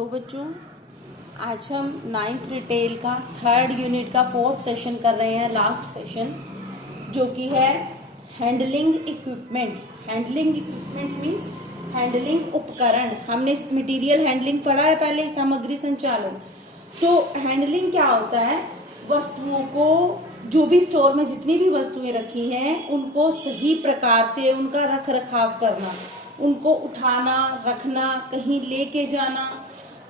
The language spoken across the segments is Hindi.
हेलो बच्चों, आज हम 9th रिटेल का 3rd यूनिट का 4th सेशन कर रहे हैं, लास्ट सेशन, जो कि है handling equipments. Handling equipments means handling उपकरण। हमने मटेरियल हैंडलिंग पढ़ा है पहले, सामग्री संचालन। तो हैंडलिंग क्या होता है? वस्तुओं को, जो भी स्टोर में जितनी भी वस्तुएं रखी हैं, उनको सही प्रकार से उनका रख रखाव करना, उनको उठाना, रखना, कहीं लेके जाना।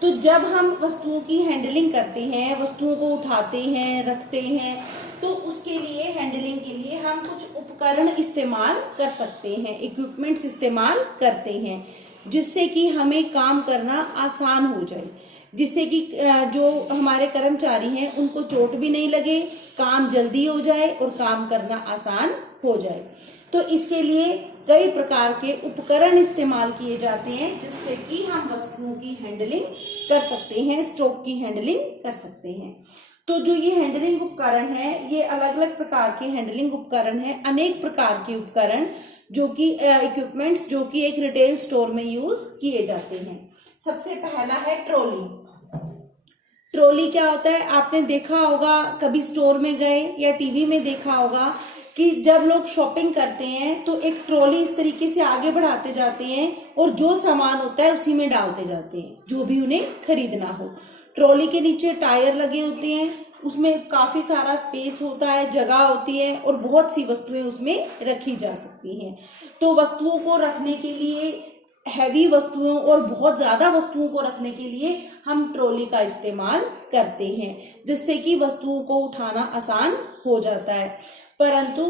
तो जब हम वस्तुओं की हैंडलिंग करते हैं, वस्तुओं को उठाते हैं, रखते हैं, तो उसके लिए, हैंडलिंग के लिए हम कुछ उपकरण इस्तेमाल कर सकते हैं, इक्विपमेंट्स इस्तेमाल करते हैं, जिससे कि हमें काम करना आसान हो जाए, जिससे कि जो हमारे कर्मचारी हैं उनको चोट भी नहीं लगे, काम जल्दी हो जाए और काम करना आसान हो जाए। तो इसके लिए कई प्रकार के उपकरण इस्तेमाल किए जाते हैं, जिससे कि हम वस्तुओं की हैंडलिंग कर सकते हैं, स्टॉक की हैंडलिंग कर सकते हैं। तो जो ये हैंडलिंग उपकरण है, ये अलग अलग प्रकार के हैंडलिंग उपकरण है, अनेक प्रकार के उपकरण जो कि इक्विपमेंट्स जो कि एक रिटेल स्टोर में यूज किए जाते हैं। सबसे पहला है ट्रॉली। ट्रॉली क्या होता है? आपने देखा होगा, कभी स्टोर में गए या टीवी में देखा होगा कि जब लोग शॉपिंग करते हैं तो एक ट्रॉली इस तरीके से आगे बढ़ाते जाते हैं और जो सामान होता है उसी में डालते जाते हैं, जो भी उन्हें खरीदना हो। ट्रॉली के नीचे टायर लगे होते हैं, उसमें काफी सारा स्पेस होता है, जगह होती है और बहुत सी वस्तुएं उसमें रखी जा सकती हैं। तो वस्तुओं को रखने के लिए, हैवी वस्तुओं और बहुत ज्यादा वस्तुओं को रखने के लिए हम ट्रॉली का इस्तेमाल करते हैं, जिससे कि वस्तुओं को उठाना आसान हो जाता है। परंतु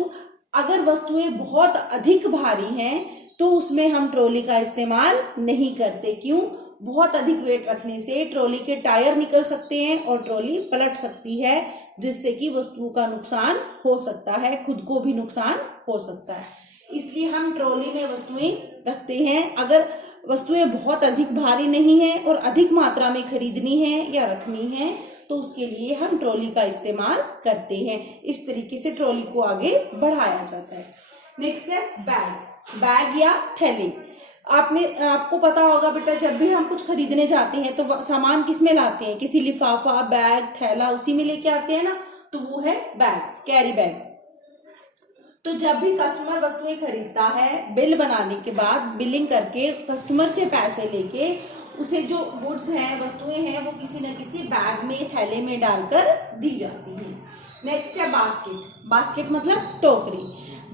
अगर वस्तुएं बहुत अधिक भारी हैं तो उसमें हम ट्रॉली का इस्तेमाल नहीं करते। क्यों? बहुत अधिक वेट रखने से ट्रॉली के टायर निकल सकते हैं और ट्रॉली पलट सकती है, जिससे कि वस्तुओं का नुकसान हो सकता है, खुद को भी नुकसान हो सकता है। इसलिए हम ट्रॉली में वस्तुएं रखते हैं। अगर वस्तुएं बहुत अधिक भारी नहीं है और अधिक मात्रा में खरीदनी है या रखनी है, तो उसके लिए हम ट्रॉली का इस्तेमाल करते हैं। इस तरीके से ट्रॉली को आगे बढ़ाया जाता है। नेक्स्ट है बैग्स, बैग या थैले। आपको पता होगा बेटा, जब भी हम कुछ खरीदने जाते हैं तो सामान किस में लाते हैं? किसी लिफाफा, बैग, थैला, उसी में लेके आते हैं ना, तो वो है बैग्स, कैरी बैग्स। तो जब भी कस्टमर वस्तुएं खरीदता है, बिल बनाने के बाद बिलिंग करके कस्टमर से पैसे लेके उसे जो गुड्स हैं, वस्तुएं हैं, वो किसी न किसी बैग में, थैले में डालकर दी जाती हैं। नेक्स्ट है बास्केट। बास्केट मतलब टोकरी।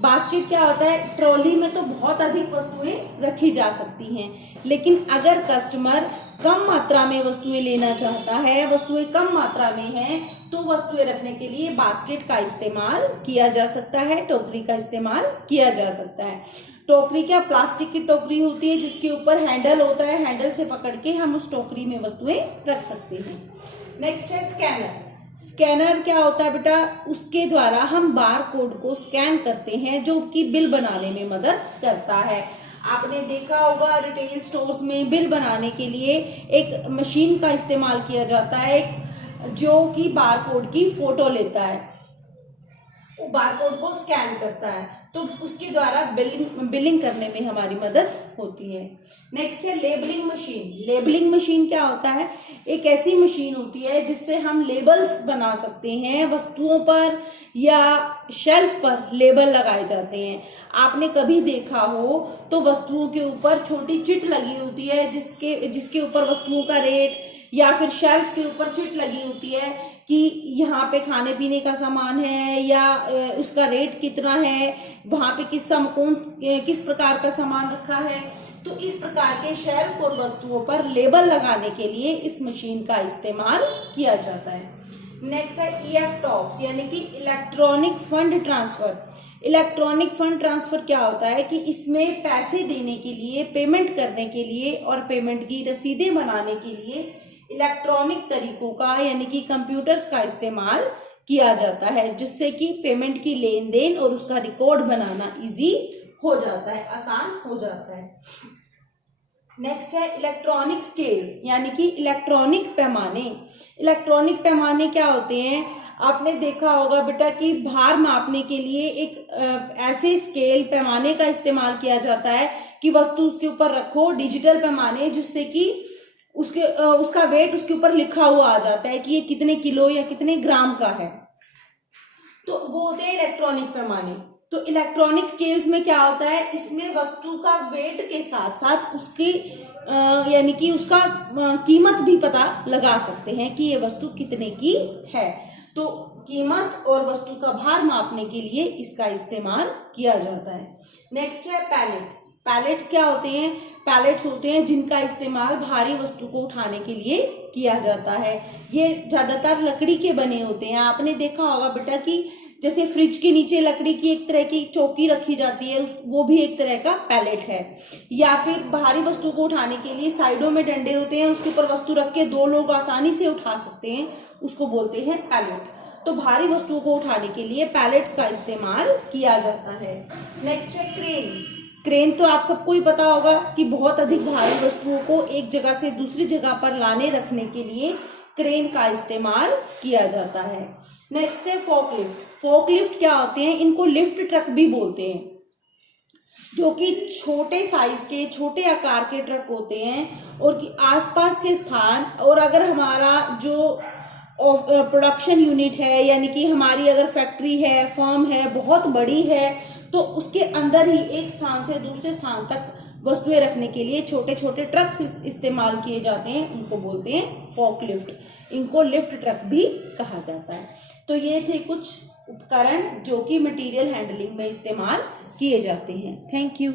बास्केट क्या होता है? ट्रॉली में तो बहुत अधिक वस्तुएं रखी जा सकती हैं, लेकिन अगर कस्टमर कम मात्रा में वस्तुएं लेना चाहता है, वस्तुएं कम मात्रा में हैं, तो वस्तुएं रखने के लिए बास्केट का इस्तेमाल किया जा सकता है, टोकरी का इस्तेमाल किया जा सकता है। टोकरी क्या, प्लास्टिक की टोकरी होती है जिसके ऊपर हैंडल होता है, हैंडल से पकड़ के हम उस टोकरी में वस्तुएं रख सकते हैं। नेक्स्ट है स्कैनर। स्कैनर क्या होता है बेटा? उसके द्वारा हम बार कोड को स्कैन करते हैं, जो कि बिल बनाने में मदद करता है। आपने देखा होगा, रिटेल स्टोर्स में बिल बनाने के लिए एक मशीन का इस्तेमाल किया जाता है, जो कि बार कोड की फोटो लेता है, वो बार कोड को स्कैन करता है, तो उसके द्वारा बिलिंग करने में हमारी मदद होती है। नेक्स्ट है लेबलिंग मशीन। लेबलिंग मशीन क्या होता है? एक ऐसी मशीन होती है जिससे हम लेबल्स बना सकते हैं, वस्तुओं पर या शेल्फ पर लेबल लगाए जाते हैं। आपने कभी देखा हो तो वस्तुओं के ऊपर छोटी चिट लगी होती है, जिसके ऊपर वस्तुओं का रेट, या फिर शेल्फ के ऊपर चिट लगी होती है कि यहाँ पे खाने पीने का सामान है या उसका रेट कितना है, वहां पे किस प्रकार का सामान रखा है। तो इस प्रकार के शेल्फ और वस्तुओं पर लेबल लगाने के लिए इस मशीन का इस्तेमाल किया जाता है। नेक्स्ट है EFTOPS, यानी कि electronic fund transfer. Electronic fund transfer क्या होता है कि इसमें पैसे देने के लिए, पेमेंट करने के लिए और पेमेंट की रसीदें बनाने के लिए इलेक्ट्रॉनिक तरीकों का, यानी कि कंप्यूटर्स का इस्तेमाल किया जाता है, जिससे कि पेमेंट की लेन देन और उसका रिकॉर्ड बनाना इजी हो जाता है, आसान हो जाता है। नेक्स्ट है इलेक्ट्रॉनिक स्केल्स, यानी कि इलेक्ट्रॉनिक पैमाने। इलेक्ट्रॉनिक पैमाने क्या होते हैं? आपने देखा होगा बेटा कि भार मापने के लिए एक ऐसे स्केल, पैमाने का इस्तेमाल किया जाता है कि वस्तु उसके ऊपर रखो, डिजिटल पैमाने, जिससे कि उसका वेट उसके ऊपर लिखा हुआ आ जाता है कि ये कितने किलो या कितने ग्राम का है। तो वो होते हैं इलेक्ट्रॉनिक पैमाने। तो इलेक्ट्रॉनिक स्केल्स में क्या होता है, इसमें वस्तु का वेट के साथ साथ उसकी यानी कि उसका कीमत भी पता लगा सकते हैं कि ये वस्तु कितने की है। तो कीमत और वस्तु का भार मापने के लिए इसका इस्तेमाल किया जाता है। नेक्स्ट है पैलेट्स। पैलेट्स क्या होते हैं, पैलेट्स होते हैं जिनका इस्तेमाल भारी वस्तु को उठाने के लिए किया जाता है। ये ज्यादातर लकड़ी के बने होते हैं। आपने देखा होगा बेटा कि जैसे फ्रिज के नीचे लकड़ी की एक तरह की चौकी रखी जाती है, वो भी एक तरह का पैलेट है। या फिर भारी वस्तु को उठाने के लिए साइडों में डंडे होते हैं, उसके ऊपर वस्तु रख के दो लोग आसानी से उठा सकते हैं, उसको बोलते हैं पैलेट। तो भारी वस्तुओं को उठाने के लिए पैलेट्स का इस्तेमाल किया जाता है। नेक्स्ट है क्रेन। क्रेन तो आप सबको ही पता होगा कि बहुत अधिक भारी वस्तुओं को एक जगह से दूसरी जगह पर लाने रखने के लिए क्रेन का इस्तेमाल किया जाता है। नेक्स्ट है फोकलिफ्ट। फोकलिफ्ट क्या होते हैं, इनको लिफ्ट ट्रक भी बोलते हैं, जो कि छोटे साइज के छोटे आकार के ट्रक होते हैं और कि आसपास के स्थान, और अगर हमारा जो प्रोडक्शन यूनिट है यानी कि हमारी अगर फैक्ट्री है, फर्म है, बहुत बड़ी है, तो उसके अंदर ही एक स्थान से दूसरे स्थान तक वस्तुएं रखने के लिए छोटे छोटे ट्रक्स इस्तेमाल किए जाते हैं, उनको बोलते हैं फोकलिफ्ट। इनको लिफ्ट ट्रक भी कहा जाता है। तो ये थे कुछ उपकरण जो कि मटेरियल हैंडलिंग में इस्तेमाल किए जाते हैं। Thank you.